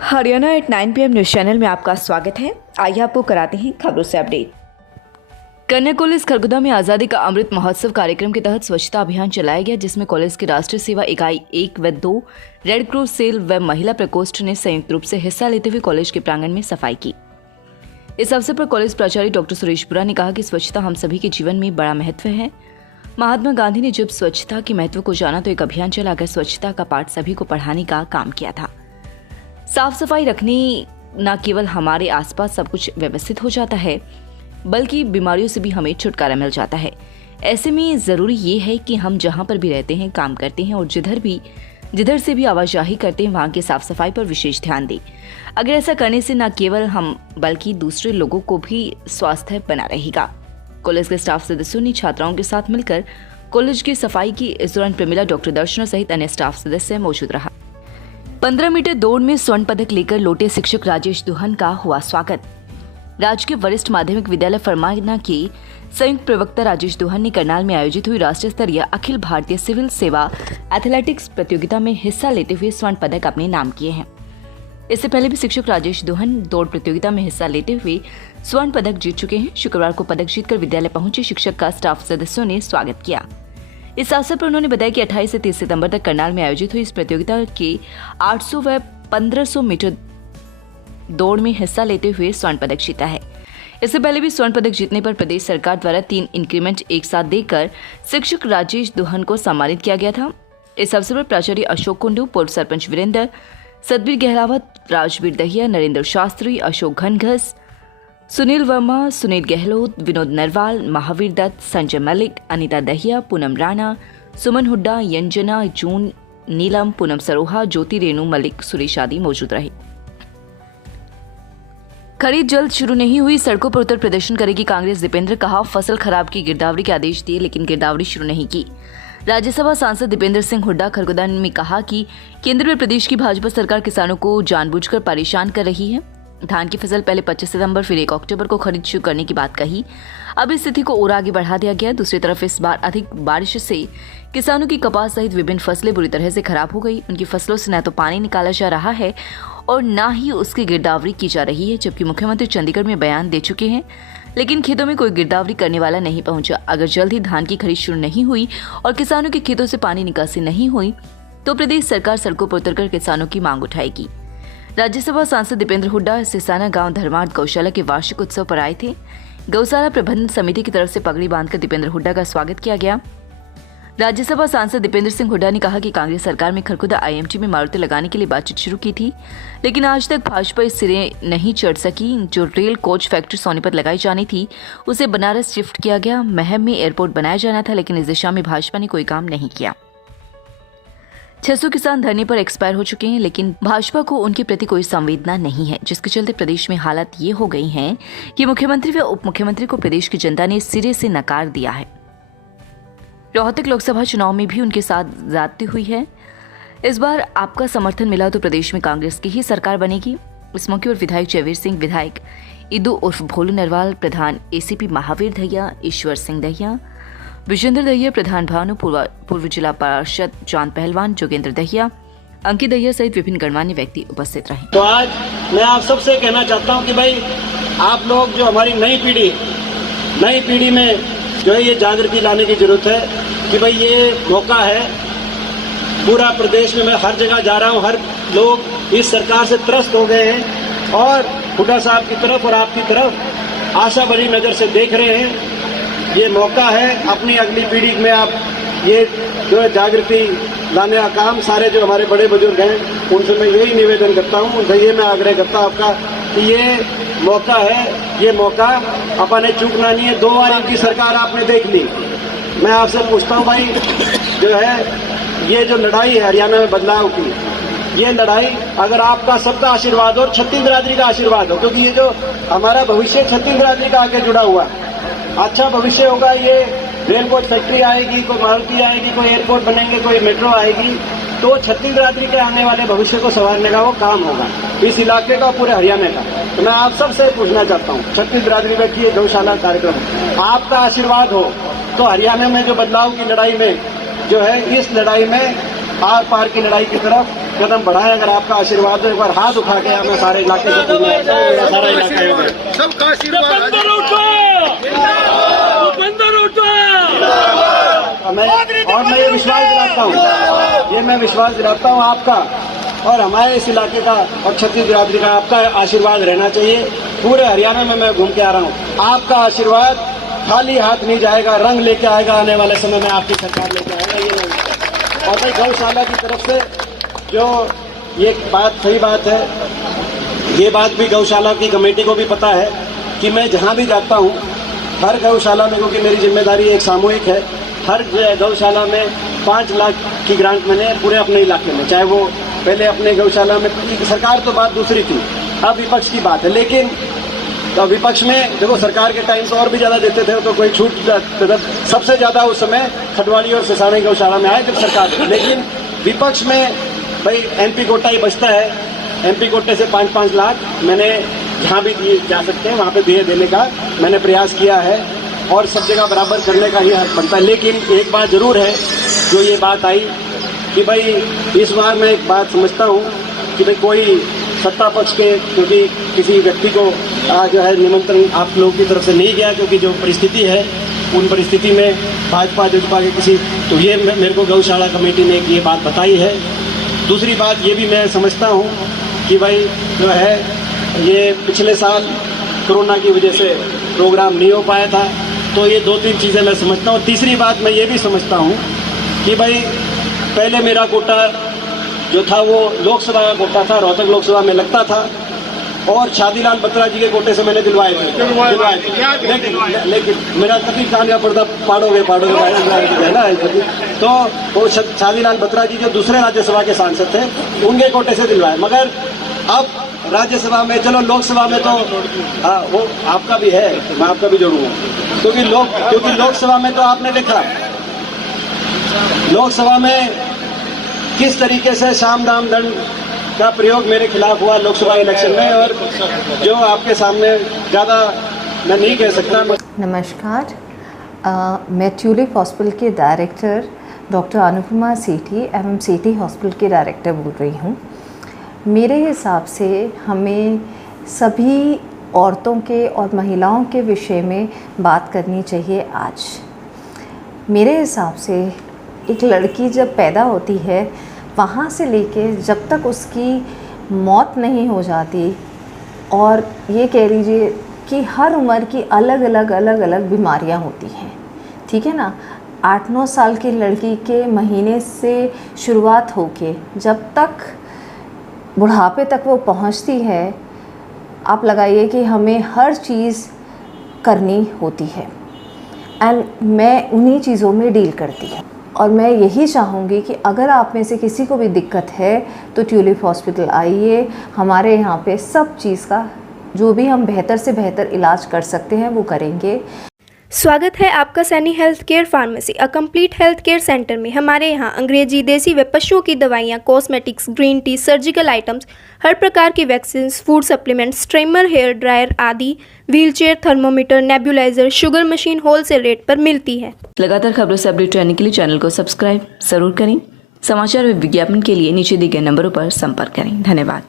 Haryana at 9 PM news channel में आपका स्वागत है। आइए आपको कराते हैं खबरों से अपडेट। कन्या कॉलेज खरगोदा में आज़ादी का अमृत महोत्सव कार्यक्रम के तहत स्वच्छता अभियान चलाया गया, जिसमें कॉलेज की राष्ट्रीय सेवा इकाई 1 व 2, रेड क्रॉस सेल व महिला प्रकोष्ठ ने संयुक्त रूप से हिस्सा लेते हुए कॉलेज के प्रांगण में सफाई की। इस अवसर पर कॉलेज प्राचार्य डॉक्टर सुरेशपुरा ने कहा कि स्वच्छता हम सभी के जीवन में बड़ा महत्व है। महात्मा गांधी ने जब स्वच्छता के महत्व को जाना तो एक अभियान चलाकर स्वच्छता का पाठ सभी को पढ़ाने का काम किया था। साफ सफाई रखने न केवल हमारे आसपास सब कुछ व्यवस्थित हो जाता है, बल्कि बीमारियों से भी हमें छुटकारा मिल जाता है। ऐसे में जरूरी ये है कि हम जहाँ पर भी रहते हैं, काम करते हैं और जिधर से भी आवाजाही करते हैं, वहाँ की साफ सफाई पर विशेष ध्यान दें। अगर ऐसा करने से न केवल हम बल्कि दूसरे लोगों को भी स्वास्थ्य बना रहेगा। कॉलेज के स्टाफ सदस्यों ने छात्राओं के साथ मिलकर कॉलेज की सफाई की। इस दौरान प्रमिला, डॉक्टर दर्शना सहित अन्य स्टाफ सदस्य मौजूद रहा। 15 मीटर दौड़ में स्वर्ण पदक लेकर लौटे शिक्षक राजेश दुहन का हुआ स्वागत। राजकीय वरिष्ठ माध्यमिक विद्यालय फरमाना के संयुक्त प्रवक्ता राजेश दुहन ने करनाल में आयोजित हुई राष्ट्रीय स्तरीय अखिल भारतीय सिविल सेवा एथलेटिक्स प्रतियोगिता में हिस्सा लेते हुए स्वर्ण पदक अपने नाम किए हैं। इससे पहले भी शिक्षक राजेश दुहन दौड़ प्रतियोगिता में हिस्सा लेते हुए स्वर्ण पदक जीत चुके हैं। शुक्रवार को पदक जीतकर विद्यालय पहुंचे शिक्षक का स्टाफ सदस्यों ने स्वागत किया। इस अवसर पर उन्होंने बताया कि 28 से 30 सितंबर तक करनाल में आयोजित हुई इस प्रतियोगिता के 800 व 1500 मीटर दौड़ में हिस्सा लेते हुए स्वर्ण पदक जीता है। इससे पहले भी स्वर्ण पदक जीतने पर प्रदेश सरकार द्वारा 3 इंक्रीमेंट एक साथ देकर शिक्षक राजेश दुहन को सम्मानित किया गया था। इस अवसर पर प्राचार्य अशोक कुंडू, पूर्व सरपंच वीरेंद्र, सतबीर गहलावत, राजवीर दहिया, नरेंद्र शास्त्री, अशोक घनघस, सुनील वर्मा, सुनील गहलोत, विनोद नरवाल, महावीर दत्त, संजय मलिक, अनीता दहिया, पूनम राणा, सुमन हुड्डा, यंजना, जून, नीलम, पूनम सरोहा, ज्योति रेणु मलिक, सुरेश आदि मौजूद रहे। खरीद जल्द शुरू नहीं हुई, सड़कों पर उतर प्रदर्शन करेगी कांग्रेस। दीपेंद्र कहा, फसल खराब की गिरदावरी के आदेश दिए लेकिन गिरदावरी शुरू नहीं की। राज्यसभा सांसद दीपेंद्र सिंह हुड्डा खरगोदा में कहा कि केंद्र में प्रदेश की भाजपा सरकार किसानों को जानबूझकर परेशान कर रही है। धान की फसल पहले 25 सितंबर फिर 1 अक्टूबर को खरीद शुरू करने की बात कही। अब इस स्थिति को और आगे बढ़ा दिया गया। दूसरी तरफ इस बार अधिक बारिश से किसानों की कपास सहित विभिन्न फसलें बुरी तरह से खराब हो गई। उनकी फसलों से न तो पानी निकाला जा रहा है और न ही उसकी गिरदावरी की जा रही है, जबकि मुख्यमंत्री चंडीगढ़ में बयान दे चुके हैं, लेकिन खेतों में कोई गिरदावरी करने वाला नहीं पहुंचा। अगर जल्द ही धान की खरीद शुरू नहीं हुई और किसानों के खेतों से पानी निकासी नहीं हुई तो प्रदेश सरकार सड़कों पर उतरकर किसानों की मांग उठाएगी। राज्यसभा सांसद दीपेंद्र हुड्डा सिसाना गांव धर्मार्थ गौशाला के वार्षिक उत्सव पर आए थे। गौशाला प्रबंधन समिति की तरफ से पगड़ी बांधकर दीपेंद्र हुड्डा का स्वागत किया गया। राज्यसभा सांसद दीपेंद्र सिंह हुड्डा ने कहा कि कांग्रेस सरकार में खरगोदा IMT में मारुति लगाने के लिए बातचीत शुरू की थी, लेकिन आज तक भाजपा इस सिरे नहीं चढ़ सकी। जो रेल कोच फैक्ट्री सोनीपत लगाई जानी थी उसे बनारस शिफ्ट किया गया। महम में एयरपोर्ट बनाया जाना था, लेकिन इस दिशा में भाजपा ने कोई काम नहीं किया। 600 किसान धरने पर एक्सपायर हो चुके हैं, लेकिन भाजपा को उनके प्रति कोई संवेदना नहीं है, जिसके चलते प्रदेश में हालत ये हो गई हैं कि मुख्यमंत्री व उप मुख्यमंत्री को प्रदेश की जनता ने सिरे से नकार दिया है। रोहतक लोकसभा चुनाव में भी उनके साथ ज्यादती हुई है। इस बार आपका समर्थन मिला तो प्रदेश में कांग्रेस की ही सरकार बनेगी। इस मौके पर विधायक जयवीर सिंह, विधायक इदू उर्फ भोलू नरवाल, प्रधान ACP महावीर दहिया, ईश्वर सिंह दहिया, विजेंद्र दहिया, प्रधान भानु, पूर्व जिला पार्षद जान पहलवान, जोगेंद्र दहिया, अंकित दहिया सहित विभिन्न गणमान्य व्यक्ति उपस्थित रहे। तो आज मैं आप सबसे कहना चाहता हूं कि भाई आप लोग जो हमारी नई पीढ़ी में जो है ये जागृति लाने की जरूरत है कि भाई ये मौका है। पूरा प्रदेश में मैं हर जगह जा रहा हूं, हर लोग इस सरकार से त्रस्त हो गए हैं और हुड्डा साहब की तरफ और आपकी तरफ आशा भरी नजर से देख रहे हैं। ये मौका है अपनी अगली पीढ़ी में आप ये जो है जागृति लाने का काम, सारे जो हमारे बड़े बुजुर्ग हैं उनसे मैं यही निवेदन करता हूँ, उनसे ये मैं आग्रह करता हूँ आपका कि ये मौका है, ये मौका अपन ने चूकना नहीं है। 2 बार इनकी सरकार आपने देख ली। मैं आपसे पूछता हूँ भाई, जो है ये जो लड़ाई है हरियाणा में बदलाव की, ये लड़ाई अगर आपका सबका आशीर्वाद हो और छत्तीस बिरादरी का आशीर्वाद हो, क्योंकि ये जो हमारा भविष्य छत्तीस बिरादरी का आगे जुड़ा हुआ अच्छा भविष्य होगा। ये रेल कोच फैक्ट्री आएगी, कोई मारुति आएगी, कोई एयरपोर्ट बनेंगे, कोई मेट्रो आएगी, तो छत्तीस बिरादरी के आने वाले भविष्य को संवारने का वो काम होगा इस इलाके का, पूरे हरियाणा का। तो मैं आप सबसे पूछना चाहता हूँ, छत्तीस बिरादरी में की गौशाला कार्यक्रम आपका आशीर्वाद हो तो हरियाणा में जो बदलाव की लड़ाई में जो है, इस लड़ाई में आर पार की लड़ाई की तरफ कदम बढ़ाएं। अगर आपका आशीर्वाद हो, एक बार हाथ उठा के मैं सारे इलाके से पूछना चाहता हूं, मेरा सारा इलाका है सबका आशीर्वाद और मैं ये विश्वास दिलाता हूँ आपका और हमारे इस इलाके का और छत्तीस बिरादरी का आपका आशीर्वाद रहना चाहिए। पूरे हरियाणा में मैं घूम के आ रहा हूँ, आपका आशीर्वाद खाली हाथ नहीं जाएगा, रंग लेके आएगा। आने वाले समय में आपकी सरकार लेके आएगा ये। और भाई गौशाला की तरफ से जो ये बात सही बात है, ये बात भी गौशाला की कमेटी को भी पता है कि मैं जहाँ भी जाता हूँ हर गौशाला में, क्योंकि मेरी जिम्मेदारी एक सामूहिक है, हर गौशाला में 5 लाख की ग्रांट मैंने पूरे अपने इलाके में, चाहे वो पहले अपने गौशाला में, सरकार तो बात दूसरी थी, अब विपक्ष की बात है। लेकिन तो विपक्ष में देखो सरकार के टाइम से और भी ज्यादा देते थे तो कोई छूट, सबसे ज्यादा उस समय खटवाली और सिसानी गौशाला में आए जब सरकार थी। लेकिन विपक्ष में भाई एमपी कोटा ही बचता है, एमपी कोटे से 5-5 लाख मैंने जहाँ भी दिए जा सकते हैं वहाँ पे दिए देने का मैंने प्रयास किया है और सब जगह बराबर करने का ही हक बनता है। लेकिन एक बात जरूर है, जो ये बात आई कि भाई इस बार मैं एक बात समझता हूँ कि भाई कोई सत्ता पक्ष के, क्योंकि किसी व्यक्ति को जो है निमंत्रण आप लोगों की तरफ से नहीं गया, क्योंकि जो परिस्थिति है उन परिस्थिति में भाजपा जजपा के किसी, तो ये मेरे को गौशाला कमेटी ने ये बात बताई है। दूसरी बात ये भी मैं समझता हूँ कि भाई जो है ये पिछले साल कोरोना की वजह से प्रोग्राम नहीं हो पाया था, तो ये 2-3 चीज़ें मैं समझता हूँ। तीसरी बात मैं ये भी समझता हूँ कि भाई पहले मेरा कोटा जो था वो लोकसभा का कोटा था, रोहतक लोकसभा में लगता था और शादीलाल बत्रा जी के कोटे से मैंने दिलवाए थे। लेकिन मेरा कभी कान पड़ता पाड़ोगे है ना, तो वो शादीलाल बत्रा जी जो दूसरे राज्यसभा के सांसद थे उनके कोटे से दिलवाए। मगर अब राज्यसभा में, चलो लोकसभा में तो वो आपका भी है, मैं आपका भी जोड़ूंगा, क्योंकि लोकसभा में तो आपने देखा लोकसभा में किस तरीके से साम दाम दंड का प्रयोग मेरे खिलाफ हुआ लोकसभा इलेक्शन में, और जो आपके सामने ज़्यादा मैं नहीं कह सकता। नमस्कार, मैं ट्यूलिप हॉस्पिटल के डायरेक्टर डॉक्टर अनुपमा सेठी एवं सेठी हॉस्पिटल के डायरेक्टर बोल रही हूँ। मेरे हिसाब से हमें सभी औरतों के और महिलाओं के विषय में बात करनी चाहिए आज। मेरे हिसाब से एक लड़की जब पैदा होती है वहाँ से लेके जब तक उसकी मौत नहीं हो जाती, और ये कह लीजिए कि हर उम्र की अलग अलग बीमारियाँ होती हैं, ठीक है ना। 8-9 साल की लड़की के महीने से शुरुआत होके जब तक बुढ़ापे तक वो पहुंचती है, आप लगाइए कि हमें हर चीज़ करनी होती है, एंड मैं उन्हीं चीज़ों में डील करती हूँ। और मैं यही चाहूँगी कि अगर आप में से किसी को भी दिक्कत है तो ट्यूलिप हॉस्पिटल आइए। हमारे यहाँ पे सब चीज़ का जो भी हम बेहतर से बेहतर इलाज कर सकते हैं वो करेंगे। स्वागत है आपका Saini health care pharmacy, a complete health care centre में। हमारे यहाँ अंग्रेजी, देसी व पशुओं की दवाइयाँ, cosmetics, green tea, surgical items, हर प्रकार की vaccine, food supplements, trimmer, hair dryer आदि, wheelchair, thermometer, nebuliser, sugar machine wholesale rate पर मिलती है। लगातार खबरों से अपडेट रहने के लिए चैनल को सब्सक्राइब जरूर करें। समाचार व विज्ञापन के लिए नीचे दिए गए नंबरों पर संपर्क करें। धन्यवाद।